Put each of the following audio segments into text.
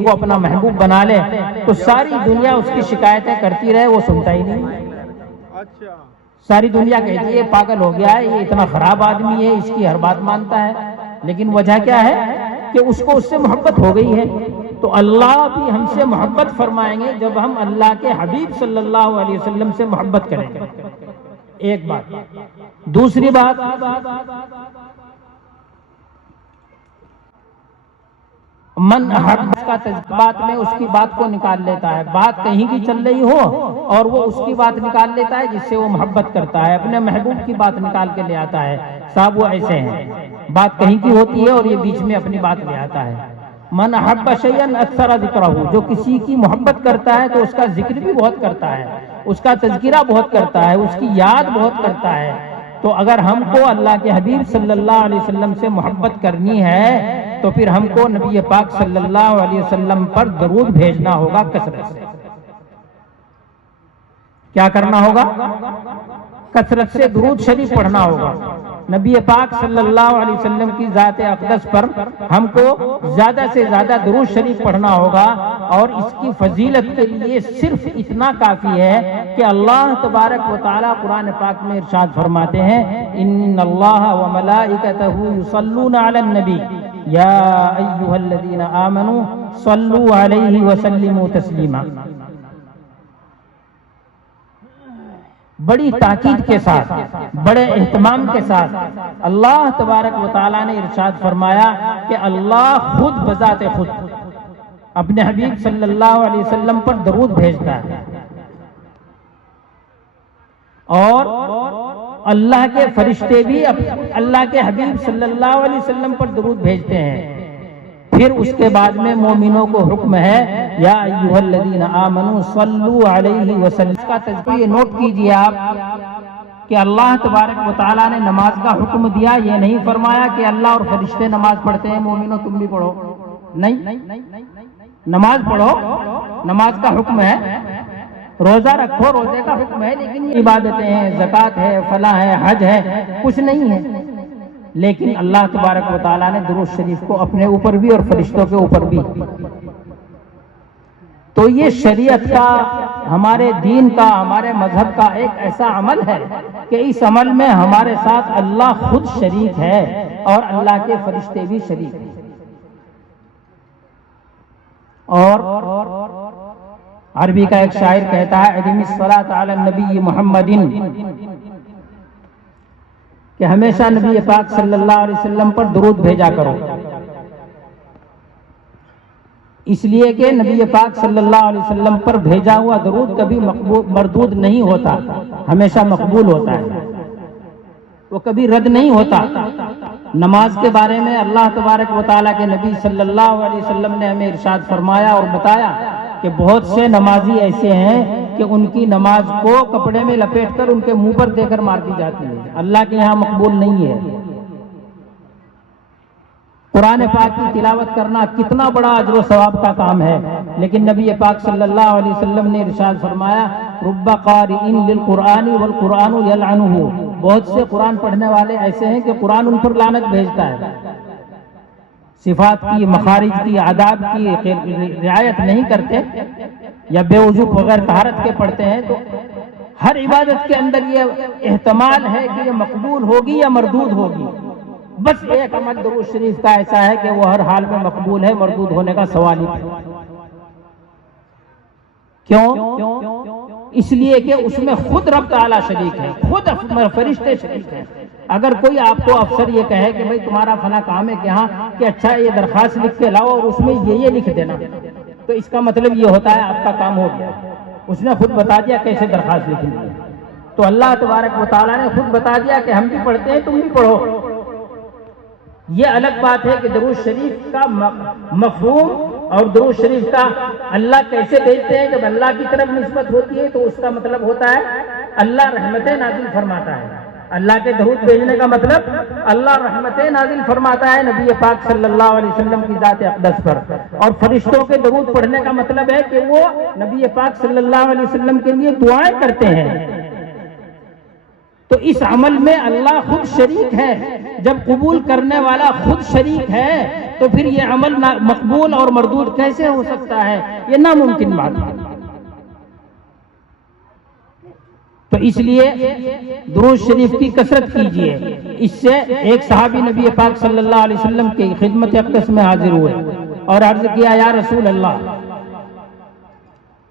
کو اپنا محبوب بنا لے تو ساری دنیا اس کی شکایتیں کرتی رہے، وہ سنتا ہی نہیں۔ ساری دنیا کہتی ہے پاگل ہو گیا ہے، یہ اتنا خراب آدمی ہے، اس کی ہر بات مانتا ہے، لیکن وجہ کیا ہے کہ اس کو اس سے محبت ہو گئی ہے۔ تو اللہ بھی ہم سے محبت فرمائیں گے جب ہم اللہ کے حبیب صلی اللہ علیہ وسلم سے محبت کریں گے، ایک بات۔ دوسری بات، من احب کا تذکرات میں اس کی بات کو نکال لیتا ہے، بات کہیں کی چل رہی ہو اور وہ اس کی بات نکال لیتا ہے جس سے وہ محبت کرتا ہے، اپنے محبوب کی بات نکال کے لے آتا ہے۔ صاحب وہ ایسے ہیں، بات کہیں کی ہوتی ہے اور یہ بیچ میں اپنی بات لے آتا ہے۔ من احب شیئا اکثر ذکرہ، جو کسی کی محبت کرتا ہے تو اس کا ذکر بھی بہت کرتا ہے، اس کا تذکرہ بہت کرتا ہے، اس کی یاد بہت کرتا ہے۔ تو اگر ہم کو اللہ کے حبیب صلی اللہ علیہ وسلم سے محبت کرنی ہے تو پھر ہم کو نبی پاک صلی اللہ علیہ وسلم پر درود بھیجنا ہوگا کثرت سے۔ کیا کرنا ہوگا؟ کثرت سے درود شریف پڑھنا ہوگا۔ نبی پاک صلی اللہ علیہ وسلم کی ذات اقدس پر ہم کو زیادہ سے زیادہ درود شریف پڑھنا ہوگا، اور اس کی فضیلت کے لیے صرف اتنا کافی ہے کہ اللہ تبارک و تعالی قرآن پاک میں ارشاد فرماتے ہیں، ان اللہ وملائکتہ یصلون علی النبی یا ایھا الذین آمنوا صلوا علیہ وسلموا تسلیما۔ بڑی تاکید کے ساتھ، بڑے اہتمام کے ساتھ اللہ تبارک و تعالیٰ نے ارشاد فرمایا کہ اللہ خود بذات خود اپنے حبیب صلی اللہ علیہ وسلم پر درود بھیجتا ہے، اور اللہ کے فرشتے بھی اللہ کے حبیب صلی اللہ علیہ وسلم پر درود بھیجتے ہیں۔ پھر اس کے بعد میں مومنوں کو حکم ہے، یا ایھا الذین آمنوا صلوا علیہ وسلم۔ اس کا تذکرہ یہ نوٹ کیجئے آپ کہ اللہ تبارک و تعالیٰ نے نماز کا حکم دیا، یہ نہیں فرمایا کہ اللہ اور فرشتے نماز پڑھتے ہیں مومنوں تم بھی پڑھو، نہیں، نماز پڑھو، نماز کا حکم ہے، روزہ رکھو، روزے کا حکم ہے، لیکن یہ عبادتیں ہیں، زکوٰۃ ہے، فلاں ہے، حج ہے، کچھ نہیں ہے۔ لیکن اللہ تبارک و تعالیٰ نے درود شریف کو اپنے اوپر بھی اور فرشتوں کے اوپر بھی۔ تو یہ شریعت کا، ہمارے دین کا، ہمارے مذہب کا ایک ایسا عمل ہے کہ اس عمل میں ہمارے ساتھ اللہ خود شریک ہے اور اللہ کے فرشتے بھی شریک ہیں۔ اور عربی کا ایک شاعر کہتا ہے، ادم الصلاۃ علی النبی محمد، کہ ہمیشہ نبی پاک صلی اللہ علیہ وسلم پر درود بھیجا کرو، اس لیے کہ نبی پاک صلی اللہ علیہ وسلم پر بھیجا ہوا درود کبھی مردود نہیں ہوتا، ہمیشہ مقبول ہوتا ہے، وہ کبھی رد نہیں ہوتا۔ نماز کے بارے میں اللہ تبارک و تعالیٰ کے نبی صلی اللہ علیہ وسلم نے ہمیں ارشاد فرمایا اور بتایا کہ بہت سے نمازی ایسے ہیں کہ ان کی نماز کو کپڑے میں لپیٹ کر ان کے منہ پر دے کر مار دی جاتی ہے، اللہ کے یہاں مقبول نہیں ہے۔ قرآن پاک کی تلاوت کرنا کتنا بڑا اجر و ثواب کا کام ہے، لیکن نبی پاک صلی اللہ علیہ وسلم نے ارشاد فرمایا، رب قارئ للقرآن والقرآن یلعنہ، بہت سے قرآن پڑھنے والے ایسے ہیں کہ قرآن ان پر لعنت بھیجتا ہے، صفات کی، مخارج کی، آداب کی رعایت نہیں کرتے یا بے وضو بغیر طہارت کے پڑھتے ہیں۔ تو ہر عبادت کے اندر یہ احتمال ہے کہ یہ مقبول ہوگی یا مردود ہوگی، بس ایک عمل درود شریف کا ایسا ہے کہ وہ ہر حال میں مقبول ہے، مردود ہونے کا سوال ہی نہیں۔ کیوں؟ اس لیے کہ اس میں خود رب تعالیٰ شریک ہے، خود فرشتے شریک ہیں۔ اگر کوئی آپ کو افسر یہ کہے کہ بھئی تمہارا فلاں کام ہے کہ ہاں کہ اچھا یہ درخواست لکھ کے لاؤ اور اس میں یہ لکھ دینا، تو اس کا مطلب یہ ہوتا ہے آپ کا کام ہو گیا، اس نے خود بتا دیا کیسے درخواست لکھنی ہے۔ تو اللہ تبارک و تعالیٰ نے خود بتا دیا کہ ہم بھی پڑھتے ہیں تم بھی پڑھو۔ یہ الگ بات ہے کہ درود شریف کا مفہوم اور درود شریف کا اللہ کیسے بھیجتے ہیں۔ جب اللہ کی طرف نسبت ہوتی ہے تو اس کا مطلب ہوتا ہے اللہ رحمتیں نازل فرماتا ہے۔ اللہ کے درود بھیجنے کا مطلب اللہ رحمتیں نازل فرماتا ہے نبی پاک صلی اللہ علیہ وسلم کی ذات اقدس پر، اور فرشتوں کے درود پڑھنے کا مطلب ہے کہ وہ نبی پاک صلی اللہ علیہ وسلم کے لیے دعائیں کرتے ہیں۔ تو اس عمل میں اللہ خود شریک ہے، جب قبول کرنے والا خود شریک ہے تو پھر یہ عمل مقبول اور مردود کیسے ہو سکتا ہے؟ یہ ناممکن بات ہے۔ تو اس لیے درود شریف کی کثرت کیجیے۔ اس سے ایک صحابی نبی پاک صلی اللہ علیہ وسلم کی خدمت اقدس میں حاضر ہوئے اور عرض کیا، یا رسول اللہ،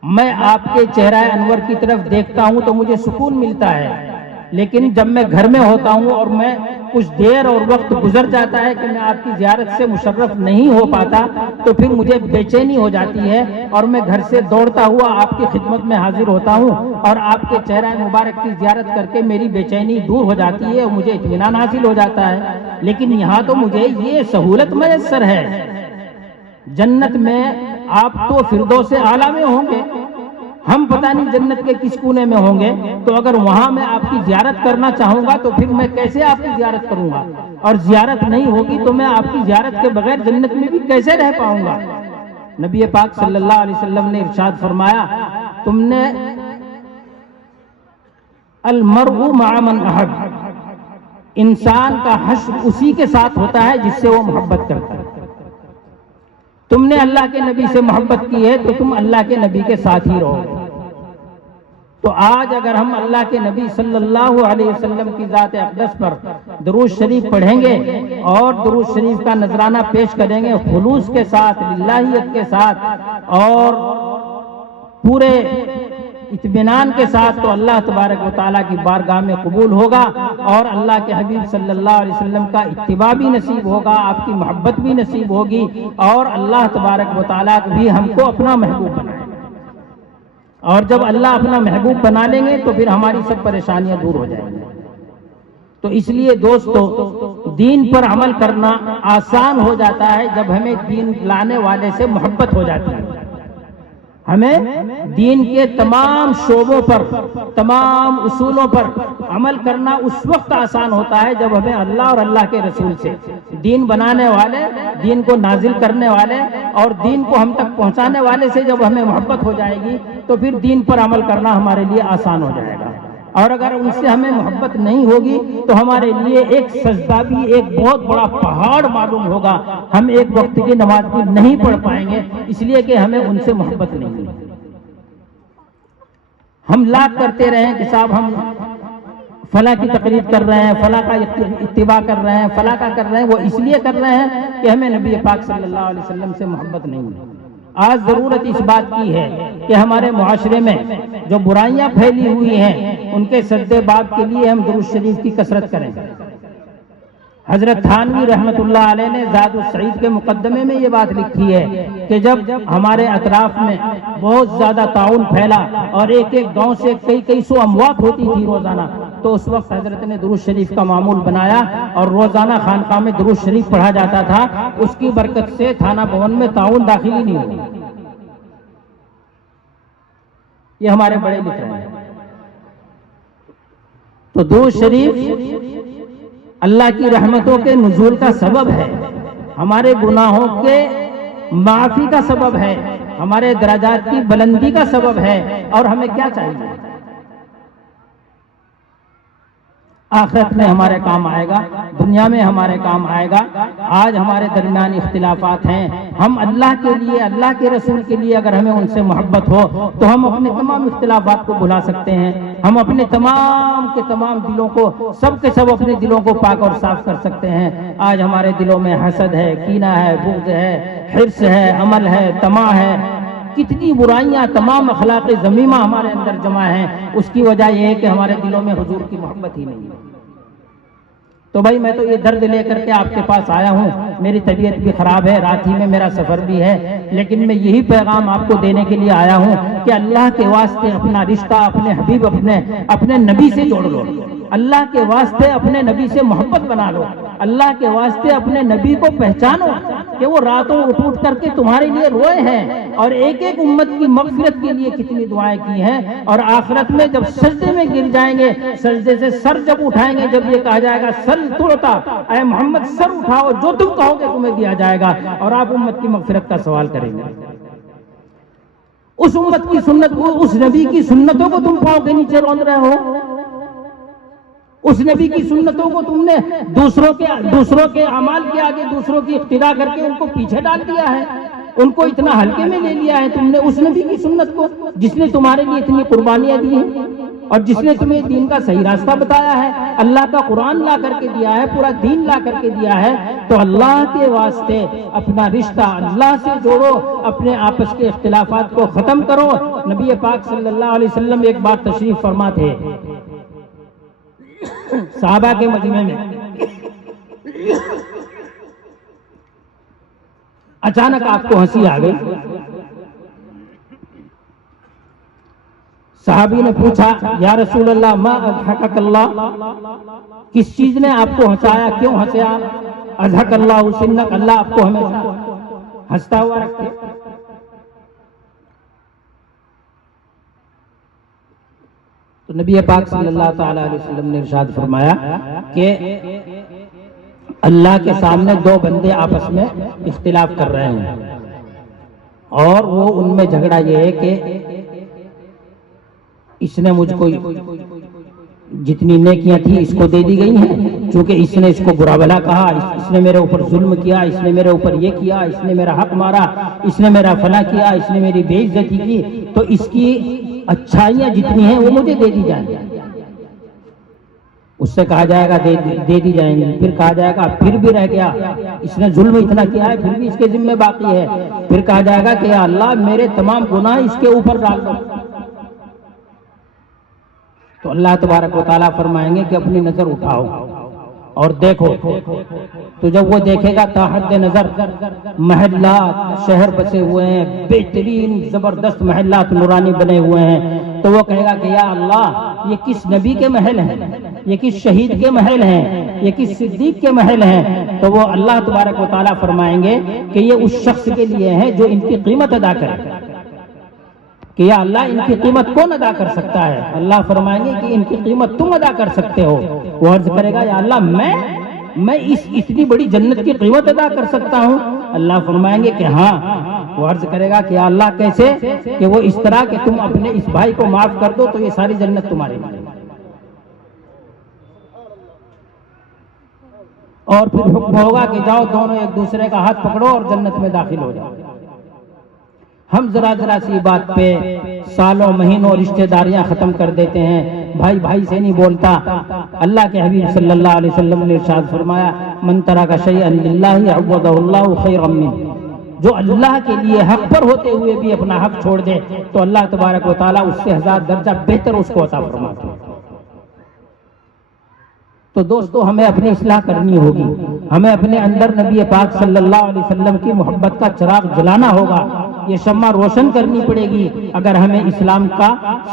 میں آپ کے چہرہ انور کی طرف دیکھتا ہوں تو مجھے سکون ملتا ہے، لیکن جب میں گھر میں ہوتا ہوں اور میں کچھ دیر اور وقت گزر جاتا ہے کہ میں آپ کی زیارت سے مشرف نہیں ہو پاتا تو پھر مجھے بے چینی ہو جاتی ہے اور میں گھر سے دوڑتا ہوا آپ کی خدمت میں حاضر ہوتا ہوں اور آپ کے چہرہ مبارک کی زیارت کر کے میری بے چینی دور ہو جاتی ہے اور مجھے اطمینان حاصل ہو جاتا ہے۔ لیکن یہاں تو مجھے یہ سہولت میسر ہے، جنت میں آپ تو فردوس اعلیٰ میں ہوں گے، ہم پتہ نہیں جنت کے کس کونے میں ہوں گے، تو اگر وہاں میں آپ کی زیارت کرنا چاہوں گا تو پھر میں کیسے آپ کی زیارت کروں گا؟ اور زیارت نہیں ہوگی تو میں آپ کی زیارت کے بغیر جنت میں بھی کیسے رہ پاؤں گا؟ نبی پاک صلی اللہ علیہ وسلم نے ارشاد فرمایا، تم نے المرء مع من احب، انسان کا حشر اسی کے ساتھ ہوتا ہے جس سے وہ محبت کرتا ہے۔ تم نے اللہ کے نبی سے محبت کی ہے تو تم اللہ کے نبی کے ساتھ ہی رہو۔ تو آج اگر ہم اللہ کے نبی صلی اللہ علیہ وسلم کی ذات اقدس پر درود شریف پڑھیں گے اور درود شریف کا نذرانہ پیش کریں گے خلوص کے ساتھ، للہیت کے ساتھ اور پورے اطمینان کے ساتھ، تو اللہ تبارک و تعالیٰ کی بارگاہ میں قبول ہوگا اور اللہ کے حبیب صلی اللہ علیہ وسلم کا اتباع بھی نصیب ہوگا، آپ کی محبت بھی نصیب ہوگی اور اللہ تبارک و تعالیٰ بھی ہم کو اپنا محبوب بنائے۔ اور جب اللہ اپنا محبوب بنا لیں گے تو پھر ہماری سب پریشانیاں دور ہو جائیں گی۔ تو اس لیے دوستو، دین پر عمل کرنا آسان ہو جاتا ہے جب ہمیں دین لانے والے سے محبت ہو جاتی ہے۔ ہمیں دین کے تمام شعبوں پر، تمام اصولوں پر عمل کرنا اس وقت آسان ہوتا ہے جب ہمیں اللہ اور اللہ کے رسول سے، دین بنانے والے، دین کو نازل کرنے والے اور دین کو ہم تک پہنچانے والے سے جب ہمیں محبت ہو جائے گی تو پھر دین پر عمل کرنا ہمارے لیے آسان ہو جائے گا۔ اور اگر ان سے ہمیں محبت نہیں ہوگی تو ہمارے لیے ایک سجدہ بھی ایک بہت بڑا پہاڑ معلوم ہوگا، ہم ایک وقت کی نماز بھی نہیں پڑھ پائیں گے، اس لیے کہ ہمیں ان سے محبت نہیں ہے۔ ہم لاکھ کرتے رہیں کہ صاحب ہم فلاں کی تقلید کر رہے ہیں، فلاں کا اتباع کر رہے ہیں، فلاں کا کر رہے ہیں، وہ اس لیے کر رہے ہیں کہ ہمیں نبی پاک صلی اللہ علیہ وسلم سے محبت نہیں ہے۔ آج ضرورت اس بات کی ہے کہ ہمارے معاشرے میں جو برائیاں پھیلی ہوئی ہیں ان کے سد باب کے لیے ہم درود شریف کی کثرت کریں۔ حضرت تھانوی رحمت اللہ علیہ نے زاد السعید کے مقدمے میں یہ بات لکھی ہے کہ جب ہمارے اطراف میں بہت زیادہ طاعون پھیلا اور ایک ایک گاؤں سے کئی سو اموات ہوتی تھی روزانہ، تو اس وقت حضرت نے درود شریف کا معمول بنایا اور روزانہ خانقاہ میں درود شریف پڑھا جاتا تھا۔ اس کی برکت سے تھانہ بھون میں طاعون داخل ہی نہیں ہوئی۔ یہ ہمارے بڑے لکھ رہے ہیں۔ تو درود شریف اللہ کی رحمتوں کے نزول کا سبب ہے، ہمارے گناہوں کے معافی کا سبب ہے، ہمارے درجات کی بلندی کا سبب ہے۔ اور ہمیں کیا چاہیے؟ آخرت میں ہمارے کام آئے گا، دنیا میں ہمارے کام آئے گا۔ آج ہمارے درمیان اختلافات ہیں، ہم اللہ کے لیے، اللہ کے رسول کے لیے اگر ہمیں ان سے محبت ہو تو ہم اپنے تمام اختلافات کو بھلا سکتے ہیں، ہم اپنے تمام کے تمام دلوں کو، سب کے سب اپنے دلوں کو پاک اور صاف کر سکتے ہیں۔ آج ہمارے دلوں میں حسد ہے، کینہ ہے، بغض ہے، حرص ہے، عمل ہے، طمع ہے، کتنی برائیاں، تمام اخلاق ذمیمہ ہمارے اندر جمع ہیں۔ اس کی وجہ یہ ہے کہ ہمارے دلوں میں حضور کی محبت ہی نہیں ہے۔ تو بھائی میں تو یہ درد لے کر کے آپ کے پاس آیا ہوں، میری طبیعت بھی خراب ہے، رات ہی میں میرا سفر بھی ہے، لیکن میں یہی پیغام آپ کو دینے کے لیے آیا ہوں کہ اللہ کے واسطے اپنا رشتہ اپنے حبیب، اپنے نبی سے جوڑ لو، اللہ کے واسطے اپنے نبی سے محبت بنا لو، اللہ کے واسطے اپنے نبی کو پہچانو کہ وہ راتوں اٹھ کر کے تمہارے لیے روئے ہیں اور ایک ایک امت کی مغفرت کے لیے کتنی دعائیں کی ہیں، اور آخرت میں جب سجدے میں گر جائیں گے، سجدے سے سر جب اٹھائیں گے، جب یہ کہا جائے گا سر توڑتا، اے محمد سر اٹھاؤ، جو تم کہو گے تمہیں دیا جائے گا، اور آپ امت کی مغفرت کا سوال کریں گے۔ اس امت کی سنت کو، اس نبی کی سنتوں کو تم پاؤں کے نیچے روند رہے ہو، اس نبی کی سنتوں کو تم نے دوسروں کے اعمال کے آگے دوسروں کی اقتدا کر کے ان کو پیچھے ڈال دیا ہے، ان کو اتنا ہلکے میں لے لیا ہے تم نے اس نبی کی سنت کو جس نے تمہارے لیے اتنی قربانیاں دی ہیں اور جس نے تمہیں دین کا صحیح راستہ بتایا ہے، اللہ کا قرآن لا کر کے دیا ہے، پورا دین لا کر کے دیا ہے۔ تو اللہ کے واسطے اپنا رشتہ اللہ سے جوڑو، اپنے آپس کے اختلافات کو ختم کرو۔ نبی پاک صلی اللہ علیہ وسلم ایک بار تشریف فرما تھے صحابہ کے مجمع میں، اچانک آپ کو ہنسی آ گئی۔ صحابی نے پوچھا یا رسول اللہ ما اضحکک اللہ، کس چیز نے آپ کو ہنسایا، کیوں ہنسے آپ؟ اضحک اللہ سنک، اللہ آپ کو ہمیشہ ہنستا ہوا رکھے۔ تو نبی پاک صلی اللہ تعالی علیہ وسلم نے ارشاد فرمایا کہ اللہ کے سامنے دو بندے آپس میں اختلاف کر رہے ہیں اور وہ ان میں جھگڑا یہ ہے کہ اس نے مجھ کو جتنی نیکیاں تھی اس کو دے دی گئی ہیں، چونکہ اس نے اس کو برا بھلا کہا، اس نے میرے اوپر ظلم کیا، اس نے میرے اوپر یہ کیا، اس نے میرا حق مارا، اس نے میرا فلاں کیا، اس نے میری بے عزتی کی، تو اس کی اچھائیاں جتنی ہیں وہ مجھے دے دی جائیں۔ اس سے کہا جائے گا دے دی جائیں گی، پھر کہا جائے گا پھر بھی رہ گیا، اس نے ظلم اتنا کیا ہے پھر بھی اس کے ذمہ باقی ہے، پھر کہا جائے گا کہ یا اللہ میرے تمام گناہ اس کے اوپر ڈال دو۔ تو اللہ تبارک و تعالیٰ فرمائیں گے کہ اپنی نظر اٹھاؤ اور دیکھو، تو جب وہ دیکھے گا تا حد نظر محلات شہر بسے ہوئے ہیں، بہترین زبردست محلات نورانی بنے ہوئے ہیں، تو وہ کہے گا کہ یا اللہ یہ کس نبی کے محل ہیں، یہ کس شہید کے محل ہیں، یہ کس صدیق کے محل ہیں؟ تو وہ اللہ تبارک و تعالیٰ فرمائیں گے کہ یہ اس شخص کے لیے ہیں جو ان کی قیمت ادا کرے، کہ یا اللہ ان کی قیمت کون ادا کر سکتا ہے؟ اللہ فرمائیں گے کہ ان کی قیمت تم ادا کر سکتے ہو۔ وہ عرض کرے گا یا اللہ میں اتنی بڑی جنت کی قیمت ادا کر سکتا ہوں؟ اللہ فرمائیں گے کہ ہاں۔ وہ عرض کرے گا کہ یا اللہ کیسے؟ کہ وہ اس طرح کہ تم اپنے اس بھائی کو معاف کر دو تو یہ ساری جنت تمہاری ہے۔ اور پھر حکم ہوگا کہ جاؤ دونوں ایک دوسرے کا ہاتھ پکڑو اور جنت میں داخل ہو جاؤ۔ ہم ذرا سی بات پہ سالوں مہینوں رشتہ داریاں ختم کر دیتے ہیں، بھائی بھائی سے نہیں بولتا۔ اللہ کے حبیب صلی اللہ علیہ وسلم نے ارشاد فرمایا من ترک شیئا للہ عوضہ اللہ خیرا منہ، جو اللہ کے لیے حق پر ہوتے ہوئے بھی اپنا حق چھوڑ دے تو اللہ تبارک و تعالیٰ اس سے 1000 درجہ بہتر اس کو عطا فرماتے ہیں۔ تو دوستو ہمیں اپنی اصلاح کرنی ہوگی، ہمیں اپنے اندر نبی پاک صلی اللہ علیہ وسلم کی محبت کا چراغ جلانا ہوگا، یہ شمع روشن کرنی پڑے گی اگر ہمیں اسلام کا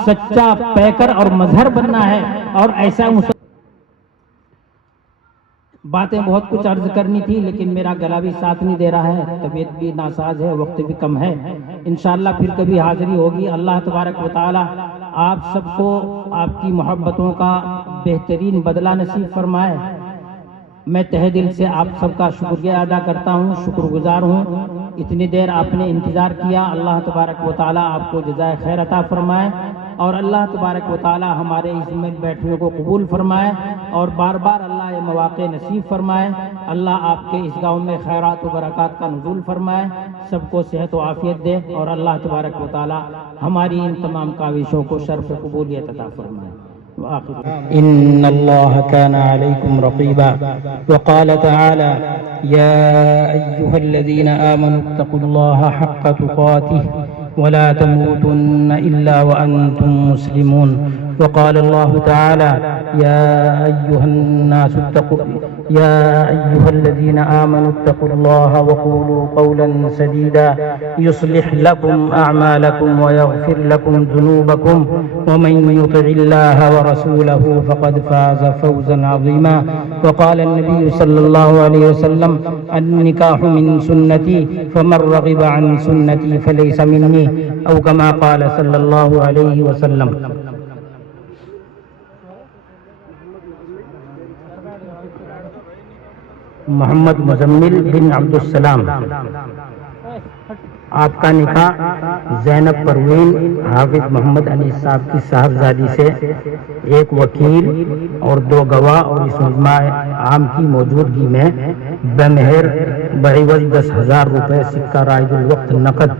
سچا پیکر اور مظہر بننا ہے۔ اور ایسا باتیں بہت کچھ عرض کرنی تھی لیکن میرا گلا بھی ساتھ نہیں دے رہا ہے، طبیعت بھی ناساز ہے، وقت بھی کم ہے، انشاءاللہ پھر کبھی حاضری ہوگی۔ اللہ تبارک و تعالی آپ سب کو آپ کی محبتوں کا بہترین بدلہ نصیب فرمائے۔ میں تہہ دل سے آپ سب کا شکریہ ادا کرتا ہوں، شکر گزار ہوں، اتنی دیر آپ نے انتظار کیا۔ اللہ تبارک و تعالی آپ کو جزائے خیر عطا فرمائے اور اللہ تبارک و تعالی ہمارے اس میں بیٹھنے کو قبول فرمائے اور بار بار اللہ یہ مواقع نصیب فرمائے۔ اللہ آپ کے اس گاؤں میں خیرات و برکات کا نزول فرمائے، سب کو صحت و عافیت دے اور اللہ تبارک و تعالی ہماری ان تمام کاوشوں کو شرف قبولیت عطا فرمائے۔ إن الله كان عليكم رقيبا وقال تعالى يا أيها الذين آمنوا اتقوا الله حق تقاته ولا تموتن إلا وأنتم مسلمون وقال الله تعالى يا أيها الذين آمنوا اتقوا الله وقولوا قولا سديدا يصلح لكم أعمالكم ويغفر لكم ذنوبكم ومن يطع الله ورسوله فقد فاز فوزا عظيما وقال النبي صلى الله عليه وسلم النكاح من سنتي فمن رغب عن سنتي فليس مني أو كما قال صلى الله عليه وسلم۔ محمد مزمل بن عبد السلام۔ آپ کا نکاح زینب پروین حافظ محمد انیس صاحب کی صاحبزادی سے ایک وکیل اور 2 گواہ اور اس مجمع عام کی موجودگی میں بمہر بعوض 10,000 روپے سکہ رائج الوقت نقد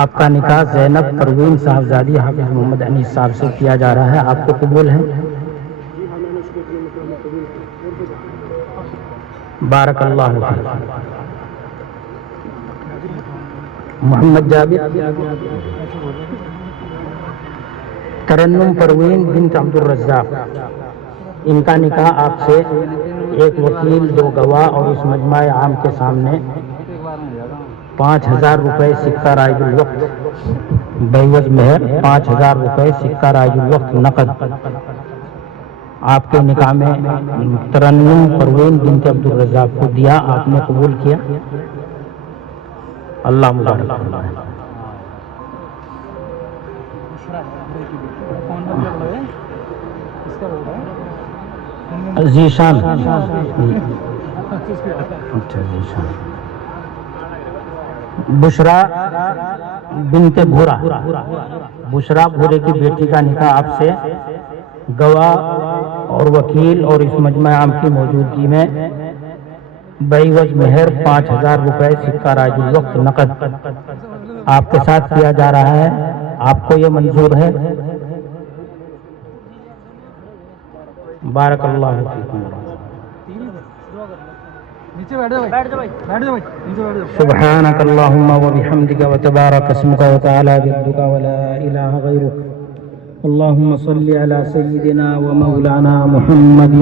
آپ کا نکاح زینب پروین صاحبزادی حافظ محمد انیس صاحب سے کیا جا رہا ہے. آپ کو قبول ہے؟ بارک اللہ فیک. محمد جابر ترنم پروین بنت عبد الرزاق، ان کا نکاح آپ سے ایک وکیل 2 گواہ اور اس مجمع عام کے سامنے 5,000 روپے سکہ رائج الوقت بعوض مہر 5,000 روپے سکہ رائج الوقت نقد آپ کے نکاح میں ترنم پروین بنت عبد الرزاق کو دیا. آپ نے قبول کیا؟ اللہ مبارک فرمائے. ذیشان بشرا بنت بھورا، بشرا بھورے کی بیٹی کا نکاح آپ سے گواہ اور وکیل اور اس مجمع عام کی موجودگی میں بعوض مہر 5,000 روپے سکہ راج الوقت نقد آپ کے ساتھ کیا جا رہا ہے. آپ کو یہ منظور ہے؟ بارک اللہ فیکم. سبحانك اللهم وبحمدك وتبارك اسمك وتعالى جدك ولا إله غيرك. اللهم صل على سيدنا ومولانا محمد